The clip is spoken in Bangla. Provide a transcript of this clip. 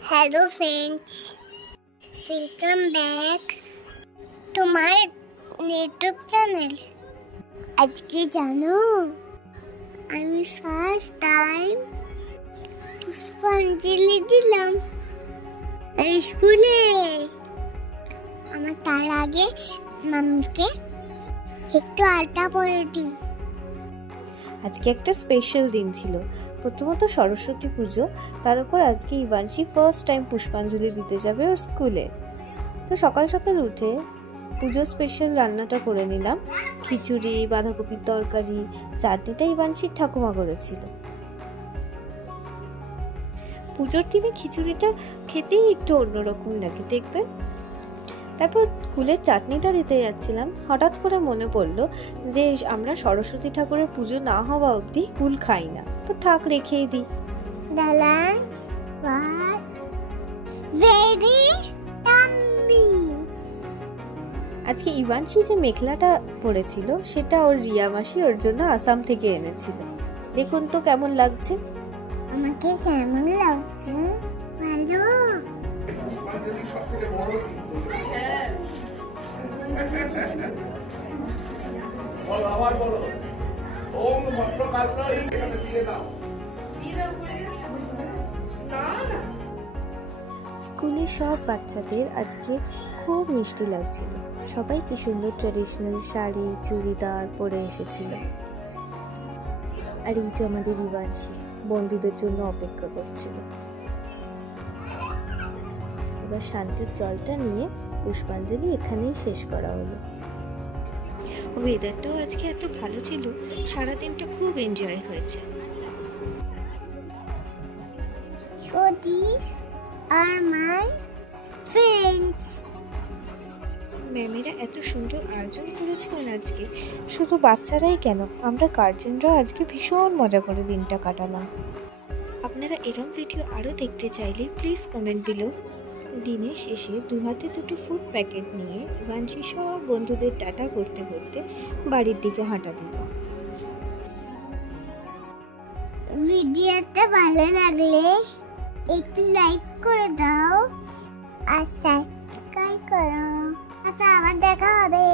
Hello friends, welcome back to my YouTube channel. আজকে জানো আমি ফার্স্ট টাইম পুষ্পাঞ্জলি দিলাম স্কুলে। আমার তার আগে মাম্মিকে একটু আলতা পরে দিই। আজকে একটা স্পেশাল দিন ছিল, প্রথমত সরস্বতী পুজো, তার উপর আজকে ইভানশি ফার্স্ট টাইম পুষ্পাঞ্জলি দিতে যাবে ওর স্কুলে। তো সকাল সকাল উঠে পুজো স্পেশাল রান্নাটা করে নিলাম। খিচুড়ি, বাঁধাকপির তরকারি, চাটনিটা ইভানশির ঠাকুমা করেছিল। পুজোর দিনে খিচুড়িটা খেতেই একটু অন্যরকম লাগে, দেখবেন। তারপর কুলের চাটনিটা দিতে যাচ্ছিলাম, হঠাৎ করে মনে পড়লো যে আমরা সরস্বতী ঠাকুরের পুজো না হওয়া অবধি কুল খাই না, তো থাক রেখেই দিই। আজকে ইভানশি যে মেখলাটা পরেছিল সেটা ওর রিয়া মাসি ওর জন্য আসাম থেকে এনেছিল। দেখুন তো কেমন লাগছে। আমাকে কেমন লাগছে? ভালো। স্কুলে সব বাচ্চাদের আজকে খুব মিষ্টি লাগছিল। সবাই কি সুন্দর ট্র্যাডিশনাল শাড়ি, চুড়িদার পরে এসেছিল। আর এই যে আমাদের ইভানশি বন্ধুদের জন্য অপেক্ষা করছিল। এবার শান্তির জলটা নিয়ে পুষ্পাঞ্জলি এখানেই শেষ করা হলো। ওয়েদারটাও আজকে এত ভালো ছিল, সারাদিনটা খুব এনজয় হয়েছে। So these are my friends. ম্যামেরা এত সুন্দর আয়োজন করেছিলেন আজকে, শুধু বাচ্চারাই কেন, আমরা গার্জেনরাও আজকে ভীষণ মজা করে দিনটা কাটালাম। আপনারা এরকম ভিডিও আরও দেখতে চাইলে প্লিজ কমেন্ট বিলো। দিনের শেষে দু হাতে দুটো ফুড প্যাকেট নিয়ে ইভানশি সব বন্ধুদের টাটা করতে করতে বাড়ির দিকে হাঁটা দিল। ভিডিওটা ভালো লাগলে একটু লাইক করে দাও আর সাবস্ক্রাইব করো। আবার দেখা হবে।